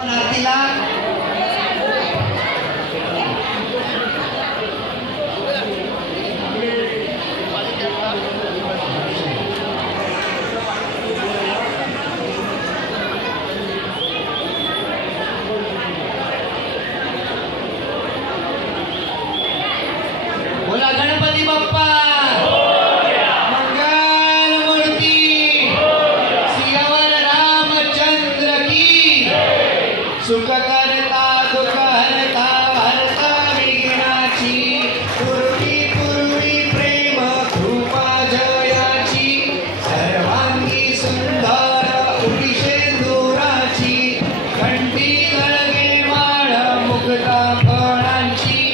आरतीला बोला गणपती बाप्पा मंगल मूर्ती सियावर रामचंद्र की सुख करता दुख हरता हरता विघ्नाची पूर्वी पूर्वी प्रेम कृपा जयाची सर्वांगी सुंदर उडी शेंदुराची कंठी गळगे माळ मुक्ता फळांची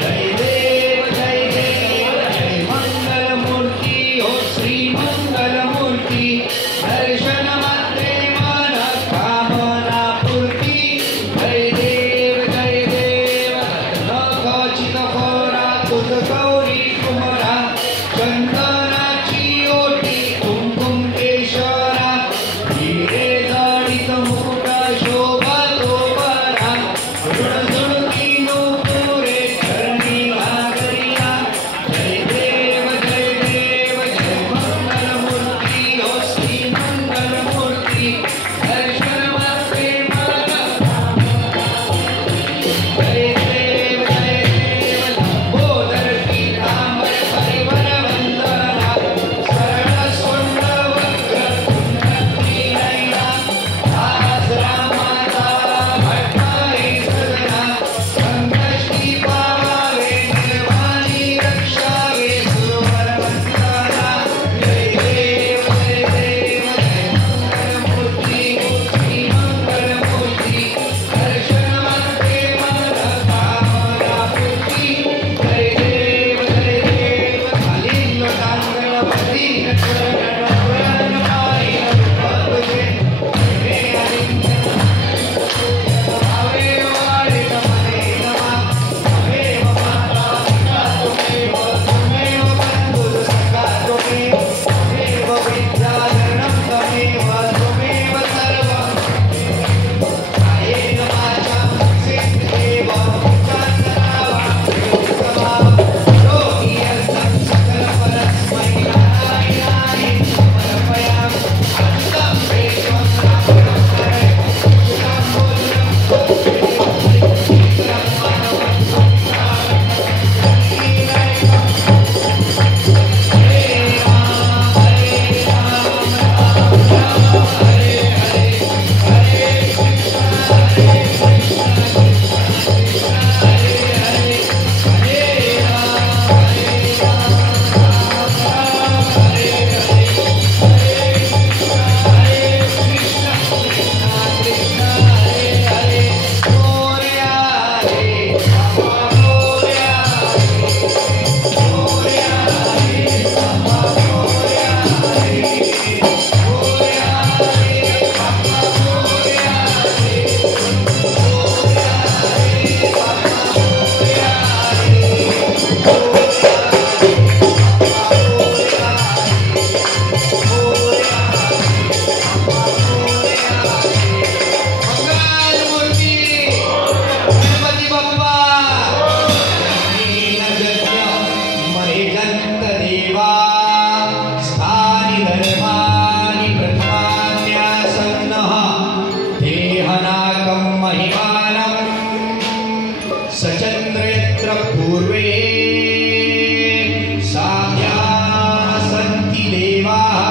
जय देव जय देव जय मंगल मूर्ती हो श्री मंगल मूर्ती दर्शन मात्रे मन कामना पूर्ती जय देव नखचित फोरा तुझ गौरी कुमरा चंदनाची ओटी कुंकुम केशरा हिरे जडित मुकुट शोभा तो बरा झुणझुणती नूपुरे चरणी घागरिया जय देव जय मंगल मूर्ती हो श्री मंगल मूर्ती दर्शन मात्रे मन जय देव लंबोदर पीतांबर परिवर वंदना सरळ सोंड वक्र कुंडली नयना दास रामाचा भटमाई सजना संकष्टी पावावे निर्वाणी रक्षावे सुरवर वंदना जय देव जय मंगल मूर्ती श्री मंगल मूर्ती दर्शन मात्रे मन कामना पूर्ती जय देव खाली लोटांगणपती चरण पुराण पायी तुझे हे अरिंद भावे वाळे कमले नमा हमेव माता पिता तुमेव बंधु सखा तुमेव विद्याधरणं तमेव तुमेव सर्वं कायेन वाचा सिद्धेव चांदनावा समा योगी यस्तं सकल परस्मै नारायणाय समर्पयामि अन्तं वेदं रामकरे सुतं बोलं मंगल मूर्ती गणपती बाप्पा नीलजन्य महेजंत देवा स्थानि धर्मानि प्रथमान्यासन्नः देहनाकं महिमानं सचन्द्र यत्र पूर्वे साध्याः सन्ति देवाः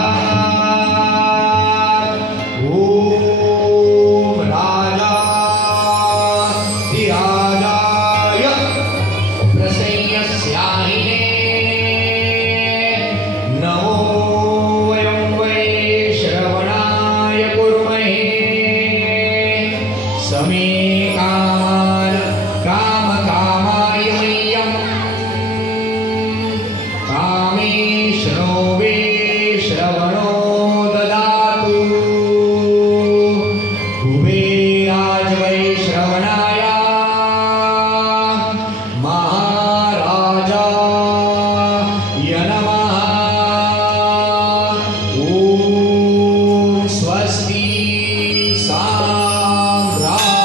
ॐ राजाधिराजाय प्रसय्यस्याहिने नमो वयं वै श्रवणाय कुर्महे समे कामान् कामकामाय मह्यं कामेशनो वे श्रवणो ददातु कुबेराज वै श्रवणाय महाराजा नमः ॐ स्वस्ति साम्राज्यम्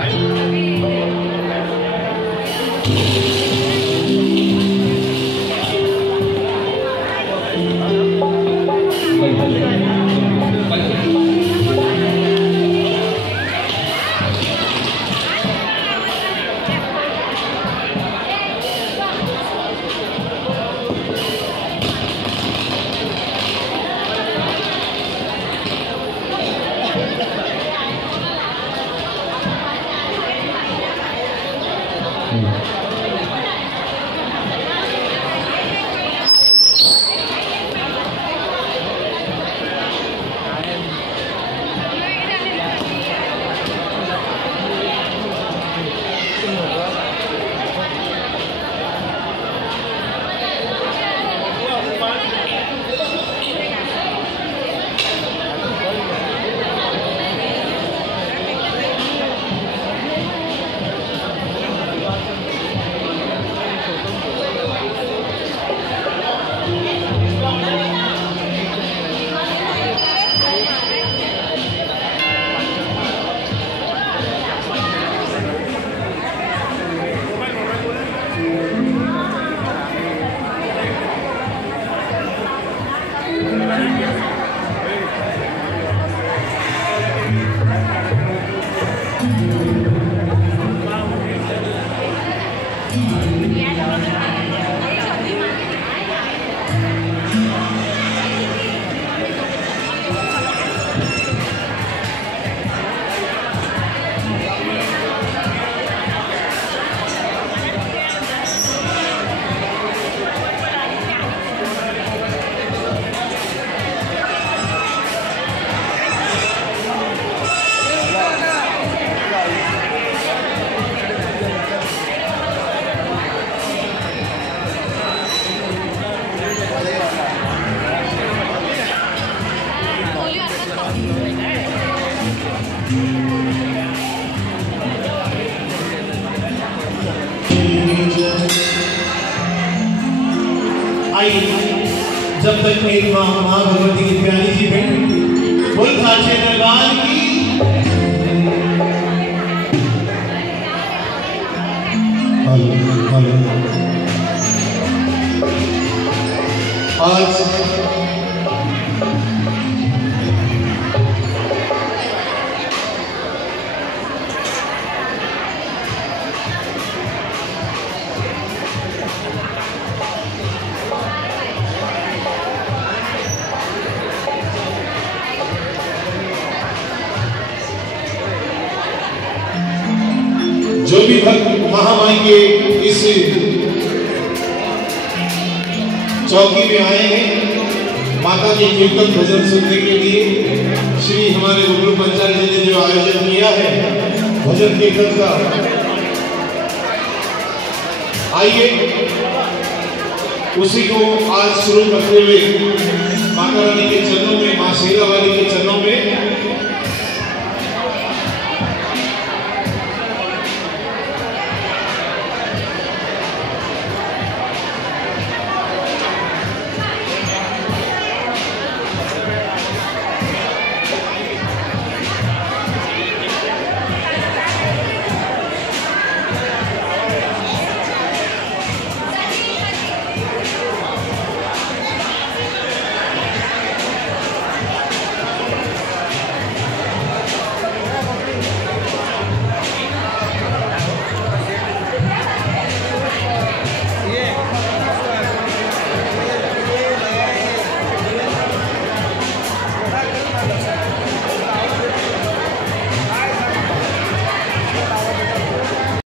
जब तक मेरी माँ भगवती की प्यारी सी बहन बोल साचे दरबार की आज जो भी भक्त महामाई के इस चौकी में आए हैं माता के कीर्तन भजन सुनने के लिए, श्री हमारे गुरु पंचायत जी ने जो आयोजन किया है भजन कीर्तन का, आइए उसी को आज शुरू करते हुए माता रानी के चरणों में, माँ शेरा वाली